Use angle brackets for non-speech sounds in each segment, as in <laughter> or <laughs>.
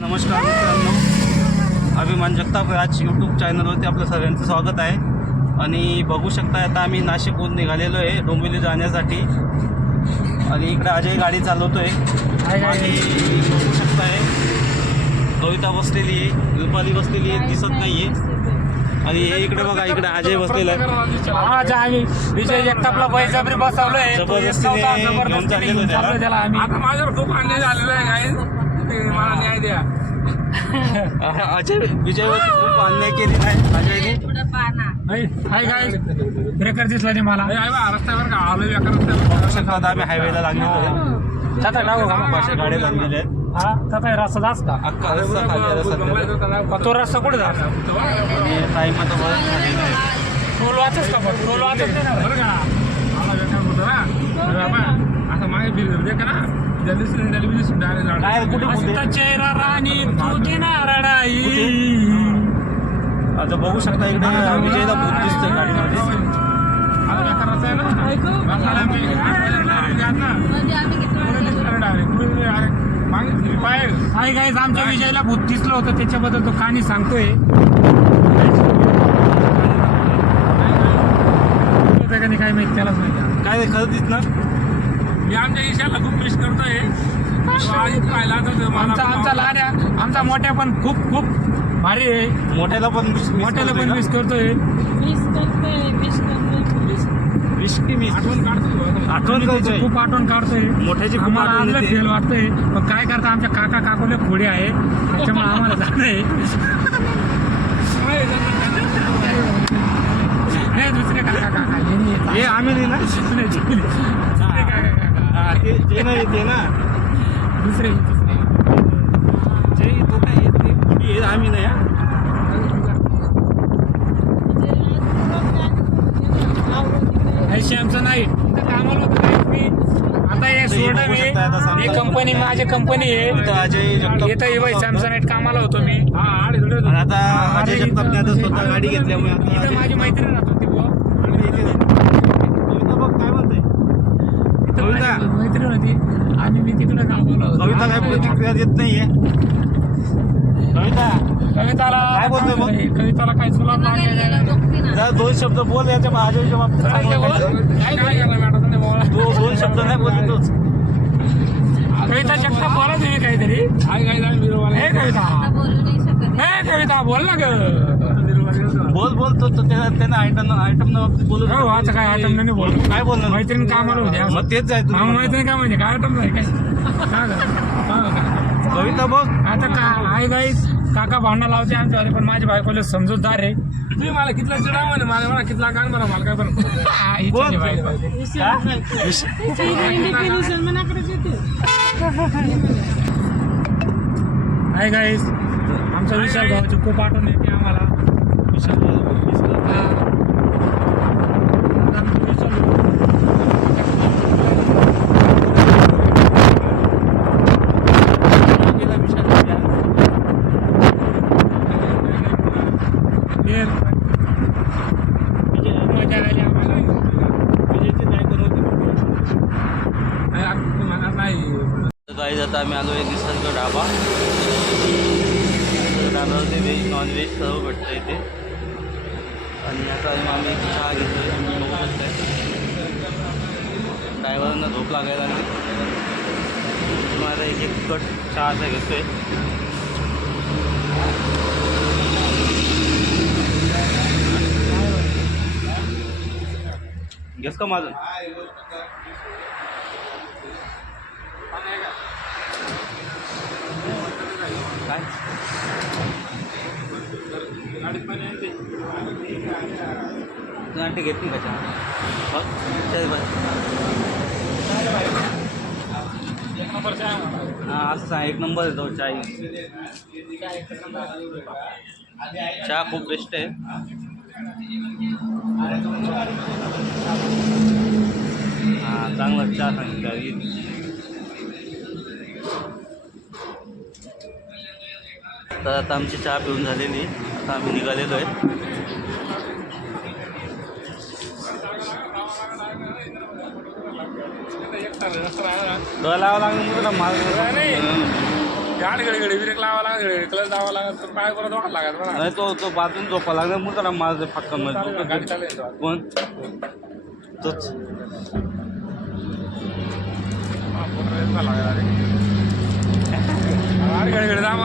नमस्कार मित्रांनो. अभिमान जगताप आज यूट्यूब चॅनलवरती आपलं सगळ्यांचं स्वागत आहे. आणि बघू शकता आता आम्ही नाशिकहून निघालेलो आहे डोंबिवली जाण्यासाठी. आणि इकडे अजय गाडी चालवतोय. आणि बघू शकताय कविता बसलेली आहे रुपाली बसलेली आहे दिसत नाही आहे आणि हे इकडे बघा इकडे अजय बसलेला आहे. आज आम्ही. विजय जगतापला बैजाबरी बसवलोय. जबरदस्तीने घेऊन चाललेलो त्याला. माझ्यावर खूप अन्याय झालेला आहे काय मला न्याय द्या. <laughs> अजय विजयवरती खूप अन्याय केलेला आहे अजयने हाय काय ब्रेकर दिसला नाही मला. बा, रस्त्यावर का? आलो एका रस्त्यावर? आम्ही हायवेला लागलेलो टाकू का अशा गाड्या लागलेल्या आहेत. हा काय रस्ता जास्त. का अख्खा रस्ता खाली तो रस्ता कुठे आणि टाईम आता टोल वाचच का पण? टोल नाही बरं का? आला होतो ना. मागे बिल का ना. काय कुठे कुठे हसता चेहरा राणी तू देणार आता बघू शकता इकडे विजयला भूत दिसतंय गाडीमध्ये. आता बेकार रस्ता आहे ना रस्त्याला मी मागे पाय हाय गाईज आमच्या विजयला भूत दिसलं होतं त्याच्याबद्दल तो कहाणी सांगतोय. होतं का नाही काय माहिती त्यालाच माहिती काय खरं दिसणार? मी आमच्या ईशाला खूप मिस करतोय. मला आमचा आमचा लहान आहे, आमचा मोठ्या पण खूप खूप भारी आहे. मोठ्याला पण मोठ्याला करतोय पण? मिस करतोय. मिस करतोय मिस करतोय Miss. की miss? आठवण काढतो आठवण त्याची करतोय. खूप आठवण काढतोय. मोठ्याची आम्हाला येते. फेल वाटतंय. पण काय करता आमच्या काका काकोले खोडे आहे. त्याच्यामुळे आम्हाला जाणं आहे. हे दुसरे काका काका हे आम्ही नाही हा, ते ते नाही येते ना. दुसरे दुसरे जे तो काय येत ते कुठे येत आम्ही नाही हा. हे श्यामचं नाही. इथं कामाला होतं काय मी. आता हे आता मी. ही कंपनी माझी कंपनी इथं आहे अजय जगताप इथं हे बाई सॅमसंग नाईट कामाला होतो मी. हा आडे आणि आता अजय अरे जगतापने आता इथं- स्वतः गाडी घेतल्यामुळे इथं आता माझी मैत्रीण राहत होती बुवा. आणि इथे- कविता बघ काय म्हणते मैत्रीण होती आणि मी तिकडे कामाला होतो. कविता काय प्रतिक्रिया देत नाहीये. कविता. कविताला काय बोलतोय मग? कविताला काय तुला जरा दोन शब्द बोल याच्या अजयच्या बाबतीत चांगलं. काय तू दोन शब्द नाही बोलली तूच. कविता चक्क बोला तुम्ही काहीतरी. काय काय झालं हे कविता. बोलू नाही शकत. हे कविता बोल ना ग. बोल बोल तो त्यानं आयटम आयटम बाबतीत बोलू आता काय आयटम नाही बोल काय बोलणार मैत्रीण कामाला होती असं. मग तेच हा तुझं. मैत्रीण काय म्हणजे काय आयटम नाही काय काय? हा? कविता बघ आता का आई गाई काका भांडणं लावते आमच्यावाले पण माझी बायकोले समजूतदार आहे तुम्ही मला कितला चिडा म्हणे मला मला कितला कान बरं मला काय बरं आहे. काय? हाय गाईस आमचा विशाल भाऊची खूप आठवण येते आम्हाला गाईज आता आम्ही आलो आहे निसर्ग ढाबा. ढाब्यावरती व्हेज नॉनव्हेज सर्व भेटतं इथे. आणि आता आम्ही एक चहा घेतोय. तुम्ही बघू शकताय. ड्रायव्हरांना झोप लागायला लागली. तुम्हाला एक एक कट चहाचा घेतोय. घेस का माझं? काय? गाठी घेत नाही का चहा बघ, चल बरं. हा असं सांग एक नंबर आहे तो चाय। चहा खूप बेस्ट आहे हा चांगला चहा सांगितलं तर आता आमची चहा पिऊन झालेली. आता आम्ही निघालेलो आहे लावा लागेल ना माल गाड विरेक लावा लागेल लावा लागत लागत नाही तो तो बाजून झोपा लागला. मुद्दा माल फटकन कोण? तोच.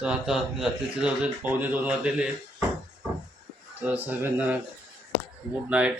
तर आता रात्रीचे जवळजवळ पावणे दोन वाजलेले आहेत. तर सगळ्यांना गुड नाईट